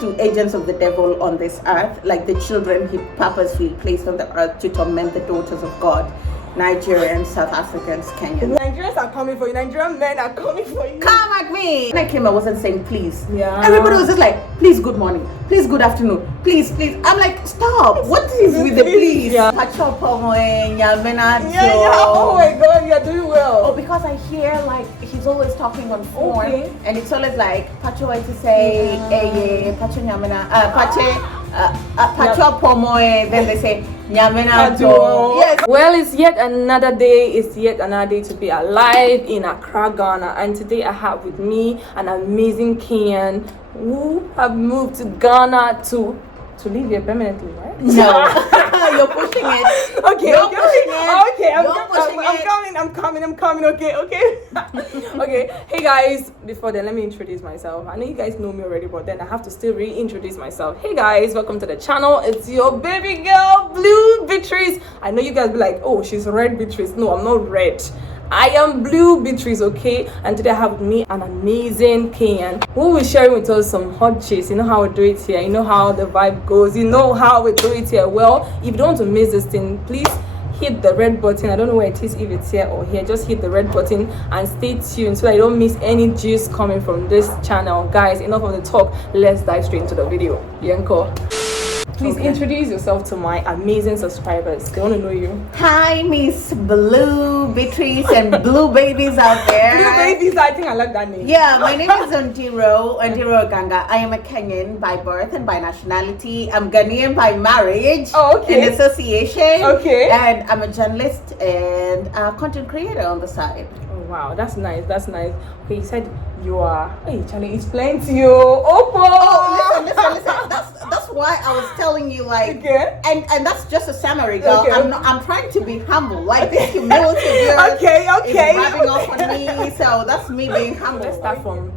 to agents of the devil on this earth, like the children he purposely placed on the earth to torment the daughters of God. Nigerians, South Africans, Kenyans. Nigerians are coming for you. Nigerian men are coming for you. Come at me. When I came, I wasn't saying please. Yeah. Everybody was just like, please, good morning. Please, good afternoon. Please, please. I'm like, stop. What is with the please? Yeah. Yeah. Oh my God, you're doing well. Oh, because I hear like he's always talking on phone, Okay. and it's always like Pacho to say, eh, Pacho Nyamena, Pacho Pomoe. Then they say Nyamena to. Yes. Well, it's yet another day. It's yet another day to be alive in Accra, Ghana. And today I have with me an amazing Kenyan who have moved to Ghana to live here permanently, right? No, you're pushing it. Okay, You're okay, pushing it. okay. You're pushing I'm coming. Okay. Okay. Hey guys, before then, let me introduce myself. I know you guys know me already, but then I have to still reintroduce myself. Hey guys, welcome to the channel. It's your baby girl, Blue Beatrice. I know you guys be like, oh, she's red Beatrice. No, I'm not red. I am Blue Beatrice, okay? And today I have with me an amazing Kenyan who will be sharing with us some hot chicks. You know how we do it here. You know how the vibe goes. You know how we do it here. Well, if you don't want to miss this thing, please hit the red button. I don't know where it is, if it's here or here. Just hit the red button and stay tuned so that you don't miss any juice coming from this channel. Guys, enough of the talk. Let's dive straight into the video. Yanko. Please introduce yourself to my amazing subscribers. They want to know you. Hi, Miss Blue Beatrice and Blue Babies out there. Blue Babies, I think I like that name. Yeah, my name is Ondiro Ganga. I am a Kenyan by birth and by nationality. I'm Ghanaian by marriage and association. Okay. And I'm a journalist and a content creator on the side. Oh, wow, that's nice. Okay, you said you are. Hey, Charlie, explain to you. Oppo. Oh, listen. That's why I was telling you, like, okay. and that's just a summary, girl. Okay. I'm trying to be humble. Like, this humility here okay. is rubbing off on me. So that's me being humble. Let's start from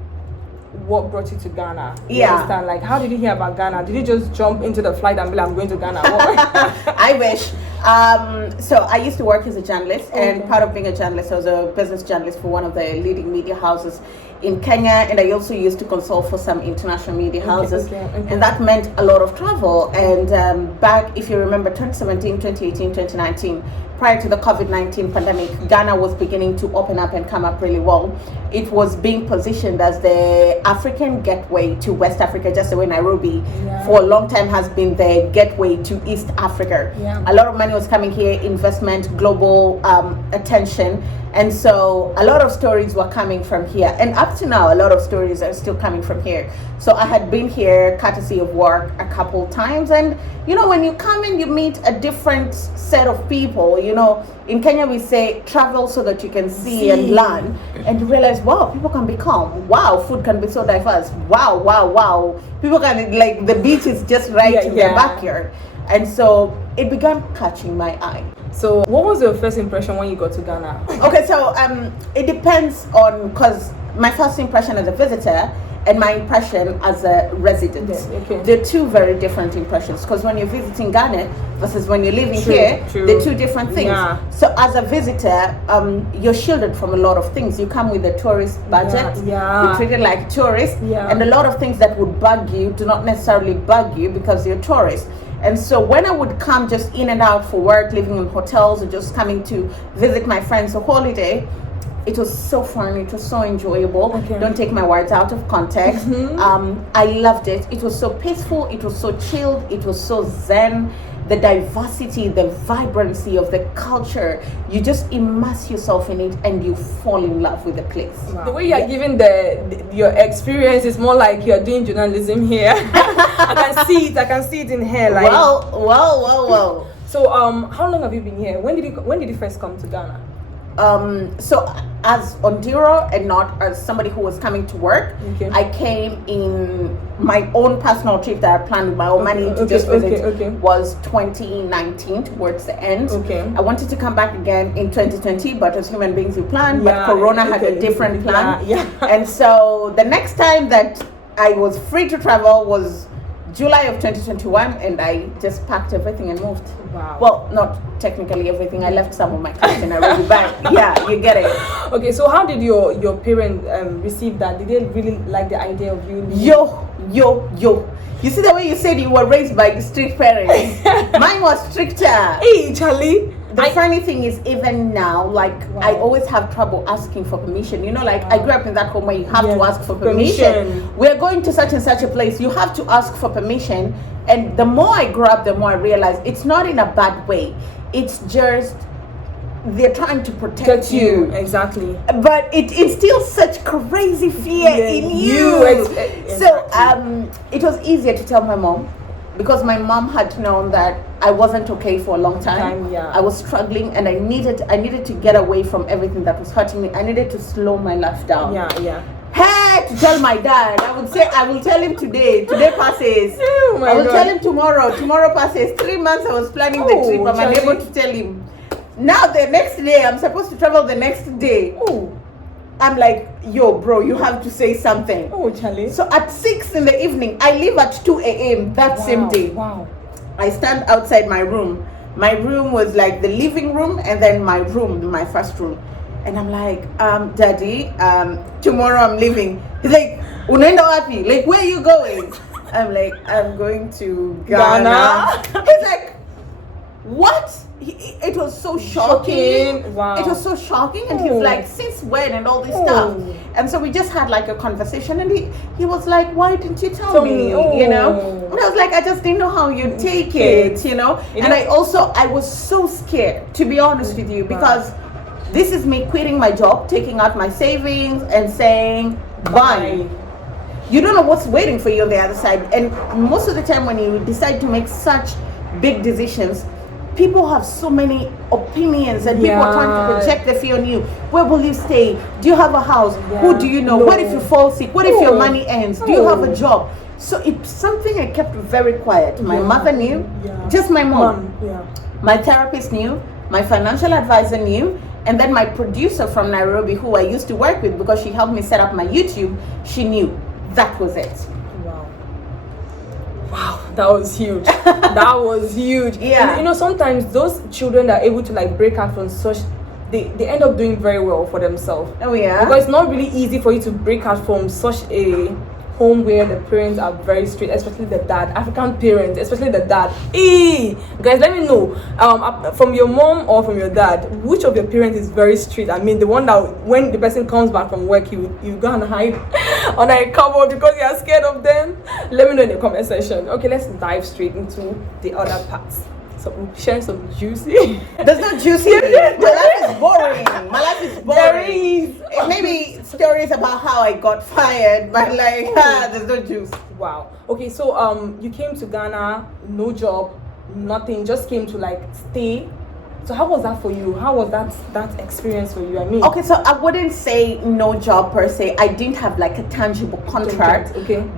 what brought you to Ghana. Yeah. You understand? Like, how did you hear about Ghana? Did you just jump into the flight and be like, I'm going to Ghana? I wish. So I used to work as a journalist, and part of being a journalist, I was a business journalist for one of the leading media houses in Kenya, and I also used to consult for some international media houses, and that meant a lot of travel. And back, if you remember, 2017, 2018, 2019, prior to the COVID-19 pandemic, Ghana was beginning to open up and come up really well. It was being positioned as the African gateway to West Africa, just the way Nairobi for a long time has been the gateway to East Africa. Yeah. A lot of money was coming here, investment, global attention. And so a lot of stories were coming from here. And up to now, a lot of stories are still coming from here. So I had been here courtesy of work a couple times. And, you know, when you come in, you meet a different set of people. You know, in Kenya, we say travel so that you can see and learn. And you realize, wow, people can be calm. Wow, food can be so diverse. Wow. People can, like, the beach is just right in their backyard. And so it began catching my eye. So what was your first impression when you got to Ghana? Okay, so it depends on, because my first impression as a visitor and my impression as a resident, they're two very different impressions. Because when you're visiting Ghana versus when you're living here, they're two different things. Yeah. So as a visitor, you're shielded from a lot of things. You come with a tourist budget. You're treated like a tourist, and a lot of things that would bug you do not necessarily bug you because you're a tourist. And so when I would come just in and out for work, living in hotels, or just coming to visit my friends on holiday, it was so fun. It was so enjoyable. Don't take my words out of context. I loved it. It was so peaceful. It was so chilled. It was so zen. The diversity, the vibrancy of the culture, you just immerse yourself in it and you fall in love with the place. Wow. The way you're giving your experience is more like you're doing journalism here. I can see it in here. Like, well. So how long have you been here? When did you first come to Ghana? So as Ondiro and not as somebody who was coming to work, I came in my own personal trip that I planned with my own money to just visit was 2019 towards the end. I wanted to come back again in 2020, but as human beings we plan, but Corona had a different plan. And so the next time that I was free to travel was July of 2021, and I just packed everything and moved. Wow. Well, not technically everything. I left some of my clothes and I already back. Yeah, you get it. Okay, so how did your parents receive that? Did they really like the idea of you? yo. You see the way you said you were raised by strict parents? Mine was stricter. Hey, Charlie. The funny thing is, even now, like, I always have trouble asking for permission. You know, like, I grew up in that home where you have to ask for permission. We're going to such and such a place. You have to ask for permission. And the more I grew up, the more I realized it's not in a bad way. It's just they're trying to protect you. Exactly. But it instills such crazy fear in you. Exactly. So it was easier to tell my mom, because my mom had known that I wasn't okay for a long time. I was struggling, and I needed to get away from everything that was hurting me. I needed to slow my life down. Hey, to tell my dad, I would say I will tell him today passes. I will tell him tomorrow passes. 3 months I was planning the trip. I'm unable to tell him. Now the next day, I'm supposed to travel the next day. I'm like, yo, bro, you have to say something. Charlie. So at 6 in the evening, I leave at 2 a.m. that same day. I stand outside my room. My room was like the living room, and then my room, my first room. And I'm like, Daddy, tomorrow I'm leaving. He's like, unaenda wapi? Like, where are you going? I'm like, I'm going to Ghana. He's like, what? It was so shocking. Wow. It was so shocking. And he's like, since when? And all this stuff. And so we just had like a conversation, and he was like, why didn't you tell me? You know? And I was like, I just didn't know how you'd take it, you know? And I was so scared, to be honest with you, because this is me quitting my job, taking out my savings, and saying bye. You don't know what's waiting for you on the other side. And most of the time when you decide to make such big decisions, people have so many opinions, and people are trying to project the fear on you. Where will you stay? Do you have a house? Who do you know? What if you fall sick? What if your money ends? Do you have a job? So it's something I kept very quiet. My mother knew, just my mom. My therapist knew, my financial advisor knew, and then my producer from Nairobi, who I used to work with because she helped me set up my YouTube, she knew. That was it. Wow, that was huge. That was huge. And, you know, sometimes those children that are able to like break out from such, they end up doing very well for themselves. Because it's not really easy for you to break out from such a home where the parents are very strict, especially the dad, African parents, especially the dad. Guys, let me know, from your mom or from your dad, which of your parents is very strict? I mean, the one that when the person comes back from work, you go and hide under a cupboard because you are scared of them. Let me know in the comment section. Okay, let's dive straight into the other parts. So we'll share some juicy. There's no juicy. My life is boring. My life is boring. There is. Maybe stories about how I got fired, but like, there's no juice. Wow. Okay, so you came to Ghana, no job, nothing, just came to like stay. So how was that for you? How was that experience for you? I mean, okay, so I wouldn't say no job per se. I didn't have like a tangible contract.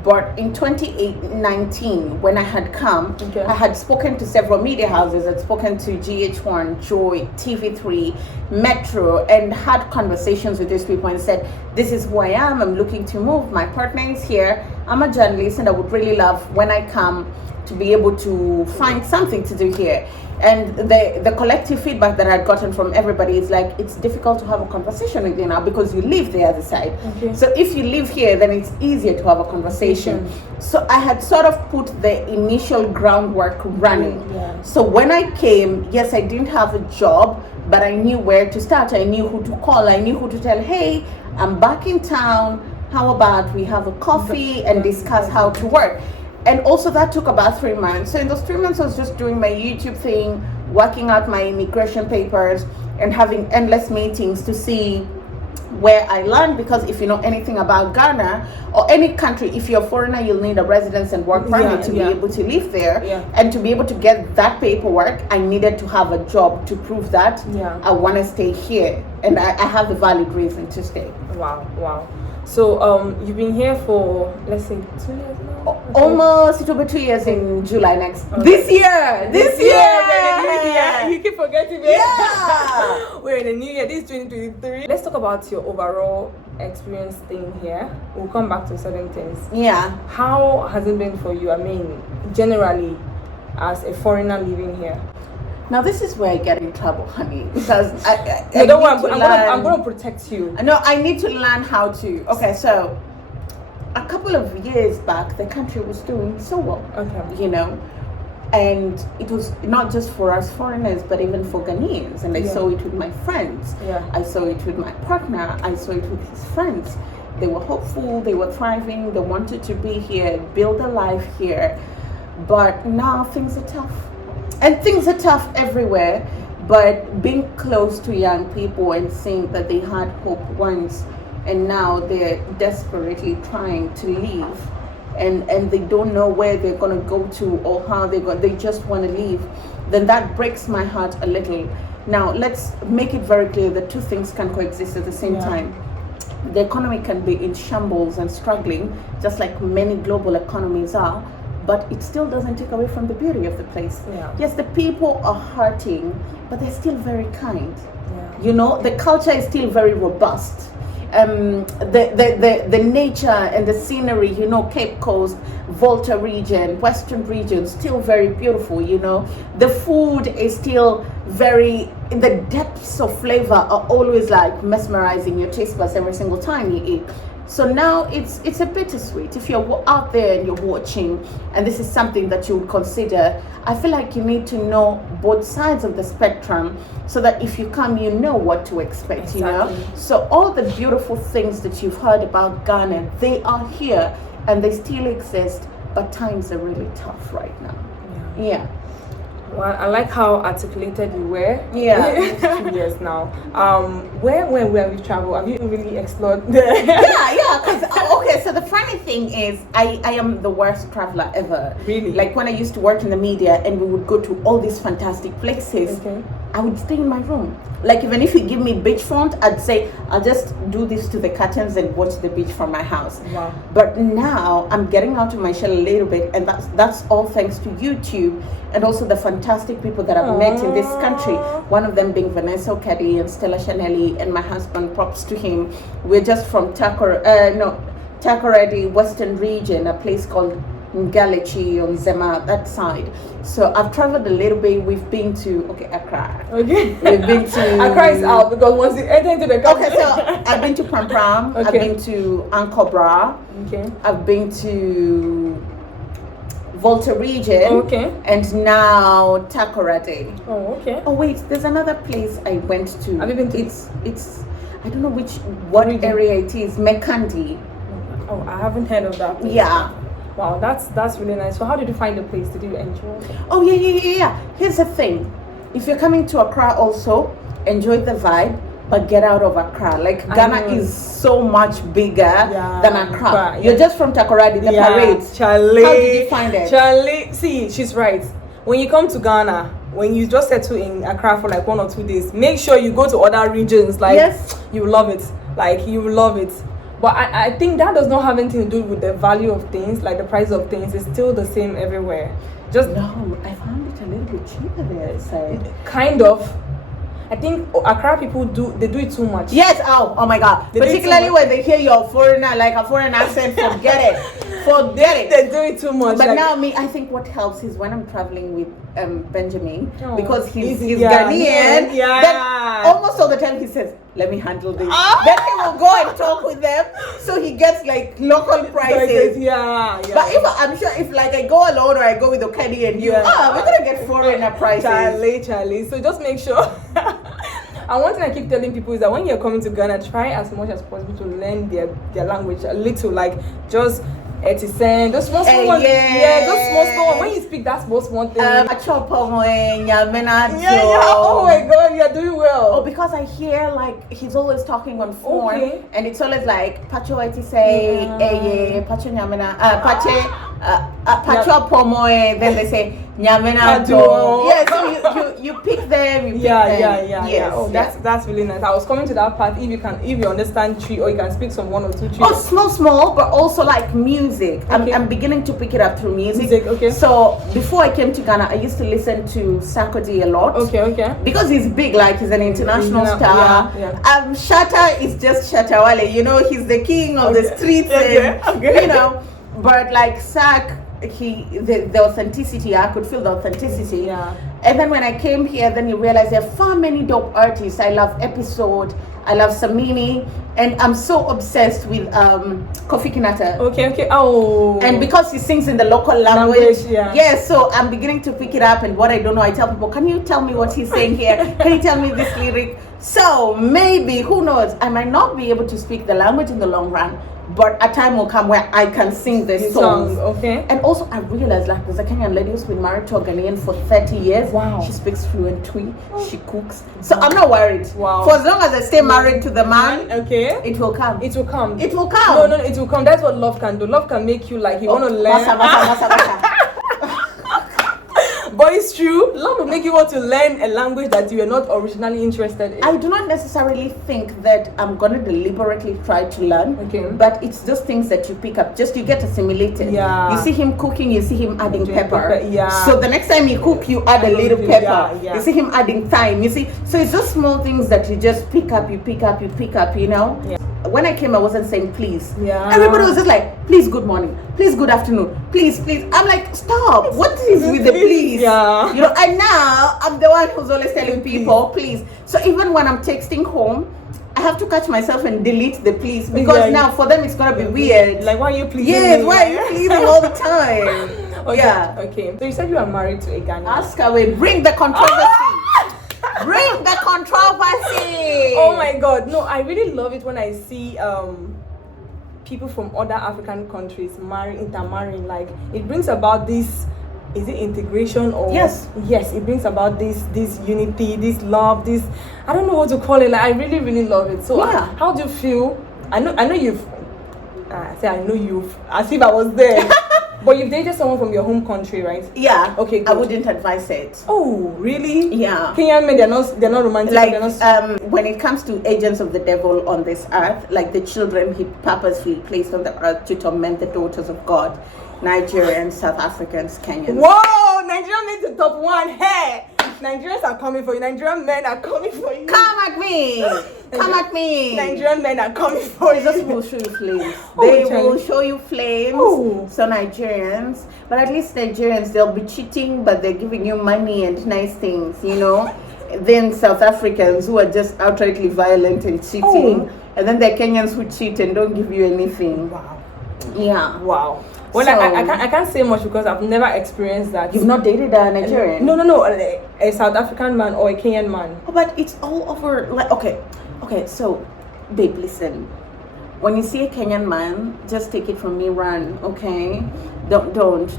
But in 2019, when I had come, I had spoken to several media houses. I'd spoken to GH1, Joy, TV3, Metro, and had conversations with these people and said, this is who I am. I'm looking to move. My partner is here. I'm a journalist, and I would really love when I come to be able to find something to do here. And the collective feedback that I'd gotten from everybody is like, it's difficult to have a conversation with you now because you live the other side. So if you live here, then it's easier to have a conversation. So I had sort of put the initial groundwork running. So when I came, yes, I didn't have a job, but I knew where to start. I knew who to call. I knew who to tell, hey, I'm back in town. How about we have a coffee and discuss how to work? And also that took about 3 months. So in those 3 months, I was just doing my YouTube thing, working out my immigration papers, and having endless meetings to see where I land. Because if you know anything about Ghana or any country, if you're a foreigner, you'll need a residence and work permit to be able to live there. And to be able to get that paperwork, I needed to have a job to prove that I want to stay here. And I have a valid reason to stay. Wow. So you've been here for, let's say, 2 years now? Almost. It will be 2 years in July next. This year! You keep forgetting me. We're in the new year. This is 2023. Let's talk about your overall experience staying here. We'll come back to certain things. How has it been for you? I mean, generally, as a foreigner living here. Now this is where I get in trouble, honey, because I'm going to protect you. No, I need to learn how to. Okay, so a couple of years back, the country was doing so well. Okay. You know, and it was not just for us foreigners, but even for Ghanaians. And I saw it with my friends. Yeah. I saw it with my partner. I saw it with his friends. They were hopeful. They were thriving. They wanted to be here, build a life here. But now things are tough, and things are tough everywhere. But being close to young people and seeing that they had hope once, and now they're desperately trying to leave, and they don't know where they're going to go to or how they just want to leave, then that breaks my heart a little. Now let's make it very clear that two things can coexist at the same time. The economy can be in shambles and struggling, just like many global economies are, but it still doesn't take away from the beauty of the place. Yes, the people are hurting, but they're still very kind. You know, the culture is still very robust. The nature and the scenery, you know, Cape Coast, Volta region, Western region, still very beautiful, you know. The food is still very, the depths of flavor are always like mesmerizing your taste buds every single time you eat. So now it's a bittersweet. If you're out there and you're watching, and this is something that you would consider, I feel like you need to know both sides of the spectrum, so that if you come, you know what to expect. You know. So all the beautiful things that you've heard about Ghana, they are here and they still exist, but times are really tough right now. Yeah. Well, I like how articulated you were. Yeah. 2 years now. Where we travel? Have you really explored? Yeah. Because okay, so the funny thing is, I am the worst traveler ever. Really? Like when I used to work in the media, and we would go to all these fantastic places. Okay. I would stay in my room. Like even if you give me beachfront, I'd say I'll just do this to the curtains and watch the beach from my house. Wow. But now I'm getting out of my shell a little bit, and that's all thanks to YouTube and also the fantastic people that I've met in this country. One of them being Vanessa Okedi and Stella Chanelli, and my husband, props to him. We're just from Takoradi, Western region, a place called Ngalechi on Zema, that side. So I've traveled a little bit. We've been to Accra. Okay. We've been to Accra is out because once you enter into the country. Okay, so I've been to Pram Pram. Okay. I've been to Ankobra. Okay. I've been to Volta region. Okay. And now Takoradi. Oh, okay. Oh wait, there's another place I went to. Have you been to? It's I don't know what area it is. Mekandi. Oh, I haven't heard of that place. Yeah. Wow, that's really nice. So how did you find the place? Did you enjoy it? Oh yeah. Here's the thing. If you're coming to Accra also, enjoy the vibe, but get out of Accra. Like Ghana is so much bigger than Accra. You're just from Takoradi, the parades. Charlie. How did you find it? Charlie, see, she's right. When you come to Ghana, when you just settle in Accra for like 1 or 2 days, make sure you go to other regions. Like, you love it. Like, you love it. But I think that does not have anything to do with the value of things, like the price of things. It's still the same everywhere. Just no, I found it a little bit cheaper there. So kind of. I think Accra people do it too much. Yes, oh my God. Particularly when they hear your foreigner, like a foreign accent, forget it. They do it too much. But like, now I think what helps is when I'm traveling with Benjamin, because he's Ghanaian. Then almost all the time he says, let me handle this. Then he will go and talk with them, so he gets like local prices. Yeah. But I'm sure if like I go alone or I go with Okedi and you, we're gonna get foreigner prices. Charlie. So just make sure. And one thing I keep telling people is that when you're coming to Ghana, try as much as possible to learn their language a little, like just Etisen, those small ones. Yeah, those small ones. When you speak that small thing. Oh my God, you're doing well. Oh, because I hear like he's always talking on phone, and it's always like Pacho Etise, Pacho Nyamena, Pacho Pomoe. Then they say Nyamena Do. Yeah, so you pick them. You pick them. Yeah. Oh, that's really nice. I was coming to that part. If you understand Tree, or you can speak some 1 or 2 Tree. Oh, small, but also like music. I'm beginning to pick it up through music. Okay. So before I came to Ghana, I used to listen to Sarkodie a lot. Okay. Because he's big, like he's an international star. Yeah. Shatta is just Shattawale, you know, he's the king of the streets. Okay. You know, but like Sak the authenticity. I could feel the authenticity. Yeah. And then when I came here, then you realize there are far many dope artists. I love Episode. I love Samini, and I'm so obsessed with Kofi Kinata. Okay. Oh. And because he sings in the local language, yeah. So I'm beginning to pick it up. And what I don't know, I tell people, can you tell me what he's saying here? Can you tell me this lyric? So maybe, who knows, I might not be able to speak the language in the long run, but a time will come where I can sing the songs. Okay. And also I realized, like, there's a Kenyan lady who's been married to a Ghanaian for 30 years. Wow. She speaks fluent Twi. She cooks. So I'm not worried. Wow. For as long as I stay married to the man, okay, it will come. It will come. It will come. No, it will come. That's what love can do. Love can make you like you want to learn. Masa. But it's true. Love will make you want to learn a language that you are not originally interested in. I do not necessarily think that I'm going to deliberately try to learn. Okay. But it's just things that you pick up. Just you get assimilated. Yeah. You see him cooking, you see him adding pepper. Yeah. So the next time you cook, you add a little pepper. Yeah. You see him adding thyme. You see. So it's just small things that you just pick up, you pick up, you know? Yeah. When I came, I wasn't saying please. Yeah. Everybody was just like, please, good morning. Please, good afternoon. Please. I'm like, stop. What is with the please? Yeah. You know, and now I'm the one who's always telling people, please. So even when I'm texting home, I have to catch myself and delete the please, because now for them it's gonna be weird. Like, why are you pleasing Yes, me? why are you pleasing all the time? Okay. Yeah. Okay. So you said you are married to a Ghanaian. Ask away. Bring the controversy. Bring the controversy. Oh my God. No, I really love it when I see people from other African countries intermarrying. Like, it brings about this, is it integration or yes, it brings about this unity, this love, this, I don't know what to call it. Like, I really, really love it. So how do you feel? I know you've as if I was there. But you've dated someone from your home country, right? Yeah. Okay, good. I wouldn't advise it. Oh, really? Yeah. Kenyan men, they're not romantic. Like, they're not... when it comes to agents of the devil on this earth, like the children he purposely placed on the earth to torment the daughters of God, Nigerians, South Africans, Kenyans. Whoa! Nigerian men to top one. Hey! Nigerians are coming for you. Nigerian men are coming for you. Come at me! Come at me! Nigerian men are coming for you. They will show you flames. They will show you flames. Oh. So Nigerians, but at least Nigerians, they'll be cheating, but they're giving you money and nice things, you know. Then South Africans who are just outrightly violent and cheating, and then the Kenyans who cheat and don't give you anything. Wow. Yeah. Wow. Well, so, I can't say much because I've never experienced that. You've not dated a Nigerian? No. A South African man or a Kenyan man. Oh, but it's all over. Like, okay. So, babe, listen. When you see a Kenyan man, just take it from me. Run, okay? Don't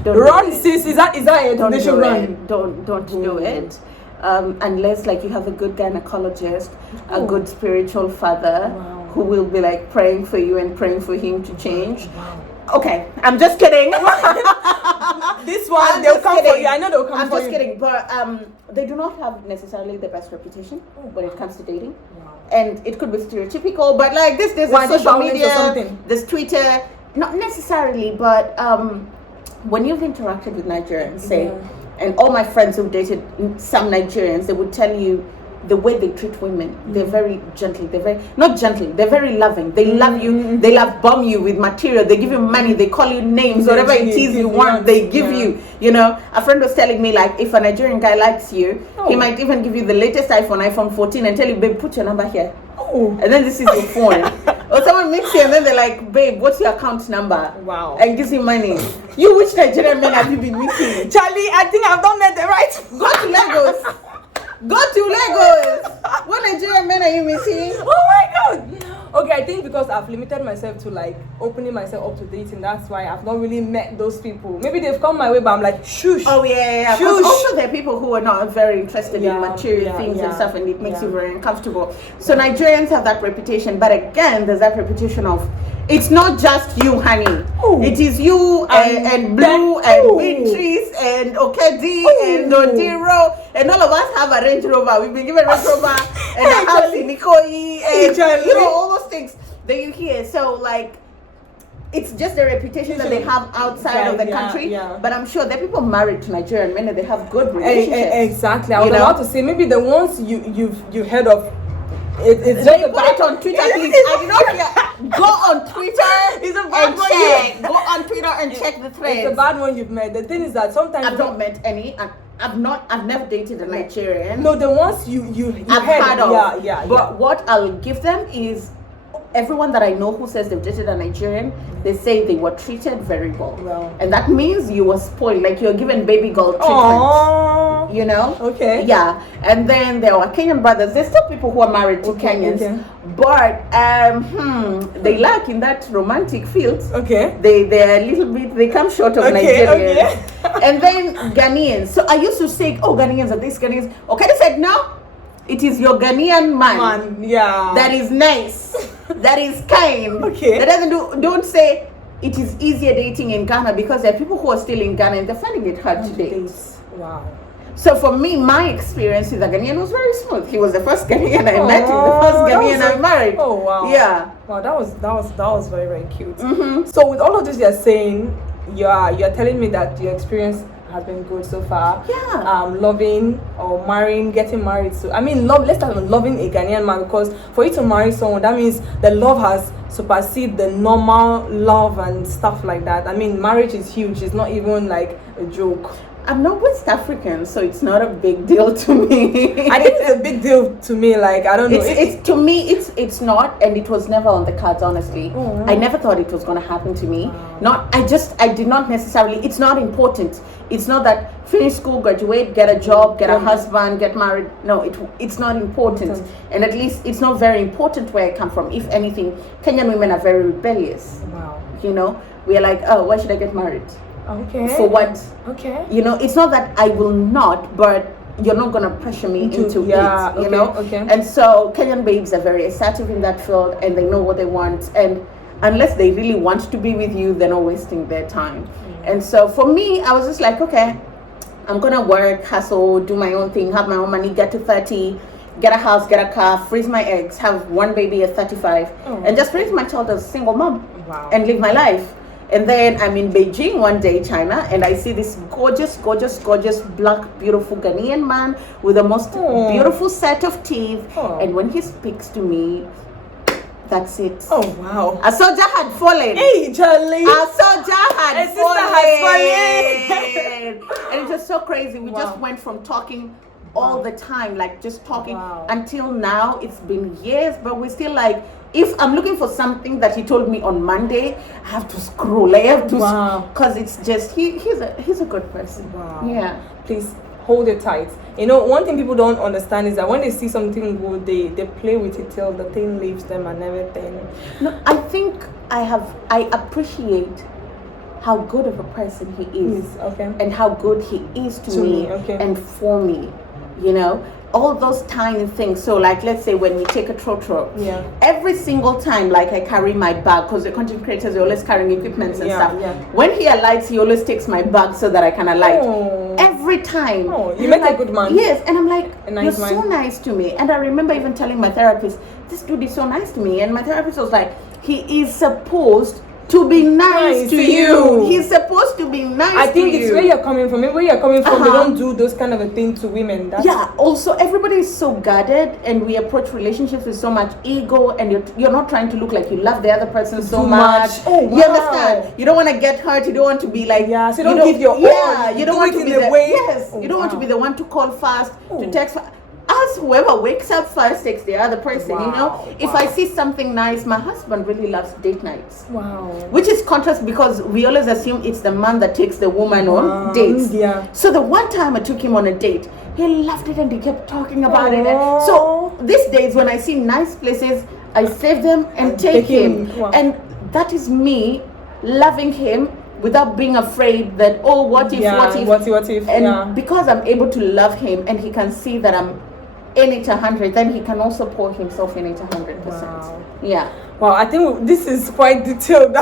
run, sis. Is that it? Don't they should run. Don't do it. Unless like you have a good gynecologist, a good spiritual father who will be like praying for you and praying for him to change. Wow. Okay, I'm just kidding. This one, they'll come for you. I know they'll come for you. I'm just kidding, but they do not have necessarily the best reputation when it comes to dating. Wow. And it could be stereotypical, but like there's social media, there's Twitter, not necessarily, but when you've interacted with Nigerians, say, and all my friends who've dated some Nigerians, they would tell you the way they treat women. They're very gentle. They're very loving. They love you. They love bomb you with material. They give you money. They call you names. Whatever it is you want, they give you. You know, a friend was telling me, like, if a Nigerian guy likes you, he might even give you the latest iPhone 14, and tell you, babe, put your number here. Oh. And then this is your phone. Or someone meets you and then they're like, babe, what's your account number? Wow. And gives you money. You, which Nigerian men have you been meeting? Charlie, I think I've not met the right. Go to Lagos. Go to Lagos. What Nigerian men are you meeting? Oh my God. Okay, I think because I've limited myself to like opening myself up to dating, that's why I've not really met those people. Maybe they've come my way, but I'm like, shush. Oh yeah. Shush. Also, there are people who are not very interested in material things and stuff, and it makes you very uncomfortable. So Nigerians have that reputation, but again, there's that reputation of it's not just you, honey. Ooh. It is you and Blue and Beatrice and Okedi and Odiro, and all of us have a Range Rover. We've been given a Range Rover and a house in Nikoi and you know all those things that you hear. So like, it's just the reputation that they have outside of the country. Yeah. But I'm sure there are people married to Nigerian men and they have good relationships. Exactly. I was about to say maybe the ones you've heard of. It's just put it on Twitter, please. I did not hear. Go on Twitter It's a bad and one. check. Go on Twitter and check the threads. It's a bad one you've met. The thing is that sometimes I've not met any. I've never dated a Nigerian. No, the ones you I've heard of. Yeah. But what I'll give them is everyone that I know who says they've dated a Nigerian, they say they were treated very well. And that means you were spoiled, like you're given baby girl treatment. Aww. You know? Okay. Yeah. And then there are Kenyan brothers. There's still people who are married to Kenyans. Okay. But they lack in that romantic field. Okay. They're a little bit, they come short of Nigerians. And then Ghanaians. So I used to say, oh, Ghanaians are this, Ghanaians. Okay, they said, no, it is your Ghanaian man. Yeah. That is nice. That is kind. Okay. That doesn't don't say it is easier dating in Ghana, because there are people who are still in Ghana and they're finding it hard to date. Wow. So for me, my experience with a Ghanaian was very smooth. He was the first Ghanaian I met, the first Ghanaian I married. Oh wow. Yeah. Wow, that was very, very cute. Mm-hmm. So with all of this you're saying, you're telling me that your experience has been good so far. Yeah. Loving or marrying, getting married. So I mean, let's start with loving a Ghanaian man, because for you to marry someone, that means the love has superseded the normal love and stuff like that. I mean, marriage is huge. It's not even like a joke. I'm not West African, so it's not a big deal to me. I think it's a big deal to me. Like, I don't know. It's to me, it's not, and it was never on the cards. Honestly, I never thought it was going to happen to me. I did not necessarily. It's not important. It's not that finish school, graduate, get a job, get a husband, get married. No, it's not important, and at least it's not very important where I come from. If anything, Kenyan women are very rebellious. Wow. You know, we are like, oh, why should I get married? Okay. For what? Okay. You know, it's not that I will not, but you're not gonna pressure me into it. You know. Okay. And so Kenyan babes are very assertive in that field, and they know what they want. And unless they really want to be with you, they're not wasting their time. And so for me, I was just like, okay, I'm gonna work, hustle, do my own thing, have my own money, get to 30, get a house, get a car, freeze my eggs, have one baby at 35, and just raise my child as a single mom. Wow. And live my life. And then I'm in Beijing one day, China, and I see this gorgeous, gorgeous, gorgeous, black, beautiful Ghanaian man with the most beautiful set of teeth. And when he speaks to me, that's it. Oh, wow. A soldier had fallen. Hey, Charlie. A soldier had fallen. And it was so crazy. We just went from talking all the time, like just talking, until now. It's been years, but we're still like, if I'm looking for something that he told me on Monday, I have to scroll. I have to, because it's just he's a good person. Wow. Yeah. Please hold it tight. You know, one thing people don't understand is that when they see something good, they play with it till the thing leaves them and everything. No, I think I appreciate how good of a person he is, and how good he is to me, and for me. You know, all those tiny things. So like, let's say when we take a trotro, every single time, like I carry my bag, because the content creators are always carrying equipment and stuff. When he alights, he always takes my bag so that I can alight. Every time. You make a good man. Yes, and I'm like, you're man. so nice to me. And I remember even telling my therapist, this dude is so nice to me. And my therapist was like, he is supposed to be nice to you. He's supposed to be nice to you. I think it's where you're coming from. Where you're coming from, they don't do those kind of a thing to women. Also, everybody is so guarded, and we approach relationships with so much ego, and you're not trying to look like you love the other person so much. You understand? You don't want to get hurt. You don't want to be like, so you don't give your all. You don't want to be the way. You don't want to be the one to call fast, to text fast. As whoever wakes up first takes the other person, you know. If I see something nice, my husband really loves date nights. Which is contrast, because we always assume it's the man that takes the woman on dates. So the one time I took him on a date, he loved it and he kept talking about it. And so these days when I see nice places, I save them and take him. And that is me loving him without being afraid that, oh, what if? And because I'm able to love him and he can see that I'm in it 100, then he can also pour himself in it 100%. Wow, I think this is quite detailed.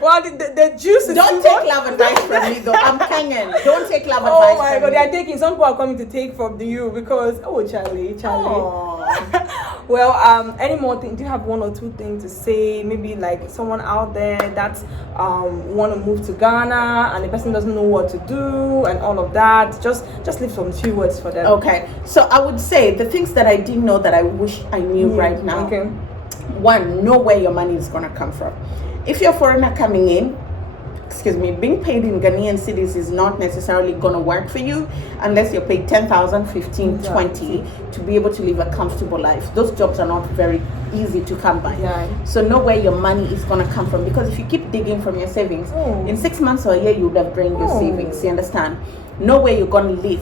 Wow, the juice is... Don't take love advice from me though. I'm Kenyan. Don't take love advice from me. Oh my God, they are taking... Some people are coming to take from you because... Oh, Charlie. Well, any more things? Do you have one or two things to say? Maybe like someone out there that want to move to Ghana and the person doesn't know what to do and all of that. Just leave some few words for them. Okay. So I would say the things that I didn't know that I wish I knew right now. one, know where your money is going to come from. If you're a foreigner coming in, being paid in Ghanaian cedis is not necessarily going to work for you unless you're paid 10,000, 15, 20 to be able to live a comfortable life. Those jobs are not very easy to come by. So know where your money is going to come from, because if you keep digging from your savings, in 6 months or a year you would have drained your savings. You understand? Know where you're going to live.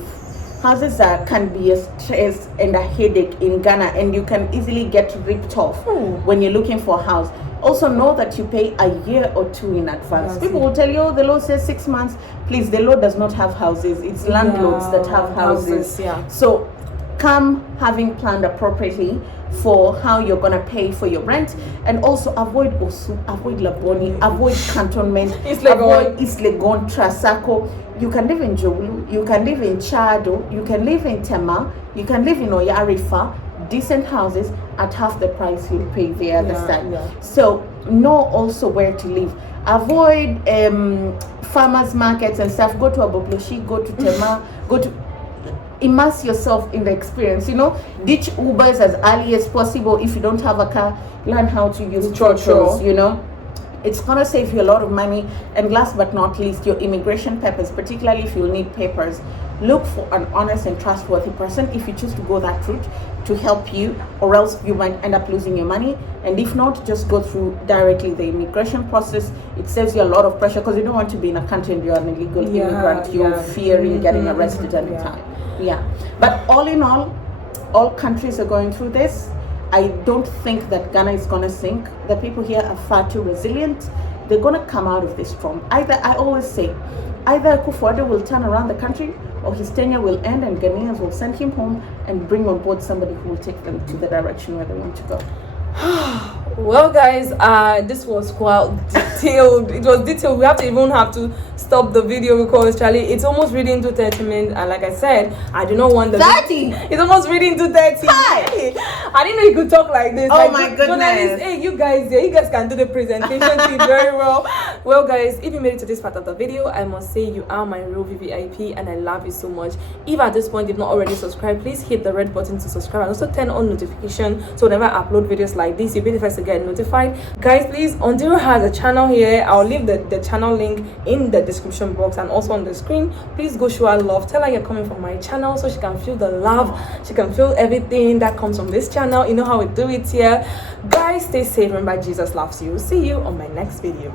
Houses can be a stress and a headache in Ghana, and you can easily get ripped off when you're looking for a house. Also know that you pay a year or two in advance. People will tell you, oh, the law says 6 months. Please, the law does not have houses. It's landlords that have houses. So come having planned appropriately for how you're going to pay for your rent, and also avoid Osu, avoid Laboni, avoid cantonment, avoid East Legon, Trasako. You can live in Jolu, you can live in Chado, you can live in Tema, you can live in Oyarifa. Decent houses at half the price you pay the other side. So know also where to live. Avoid farmers markets and stuff. Go to Abobloshi, go to Tema, go to immerse yourself in the experience. Ditch Ubers as early as possible. If you don't have a car, learn how to use Trotros. It's gonna save you a lot of money. And last but not least, your immigration papers, particularly if you'll need papers. Look for an honest and trustworthy person if you choose to go that route to help you, or else you might end up losing your money. And if not, just go through directly the immigration process. It saves you a lot of pressure, because you don't want to be in a country and you're an illegal immigrant. You're fearing getting arrested every time. But all in all countries are going through this. I don't think that Ghana is going to sink. The people here are far too resilient. They're going to come out of this strong. I always say, either Akufo-Addo will turn around the country, or his tenure will end and Ghanaians will send him home and bring on board somebody who will take them to the direction where they want to go. Well, guys, this was quite detailed. It was detailed. We have to stop the video because Charlie, it's almost reading to 30 minutes, and like I said, I do not want the 30. It's almost reading to 30. Hi. I didn't know you could talk like this. Oh my goodness! Hey, you guys can do the presentation thing very well. Well, guys, if you made it to this part of the video, I must say you are my real VVIP, and I love you so much. If at this point you've not already subscribed, please hit the red button to subscribe, and also turn on notification so whenever I upload videos like this, you'll be the first to get notified. Guys, please, Ondiro has a channel here. I'll leave the channel link in the description box and also on the screen. Please go show her love. Tell her you're coming from my channel so she can feel the love. She can feel everything that comes from this channel. You know how we do it here. Guys, stay safe. Remember, Jesus loves you. See you on my next video.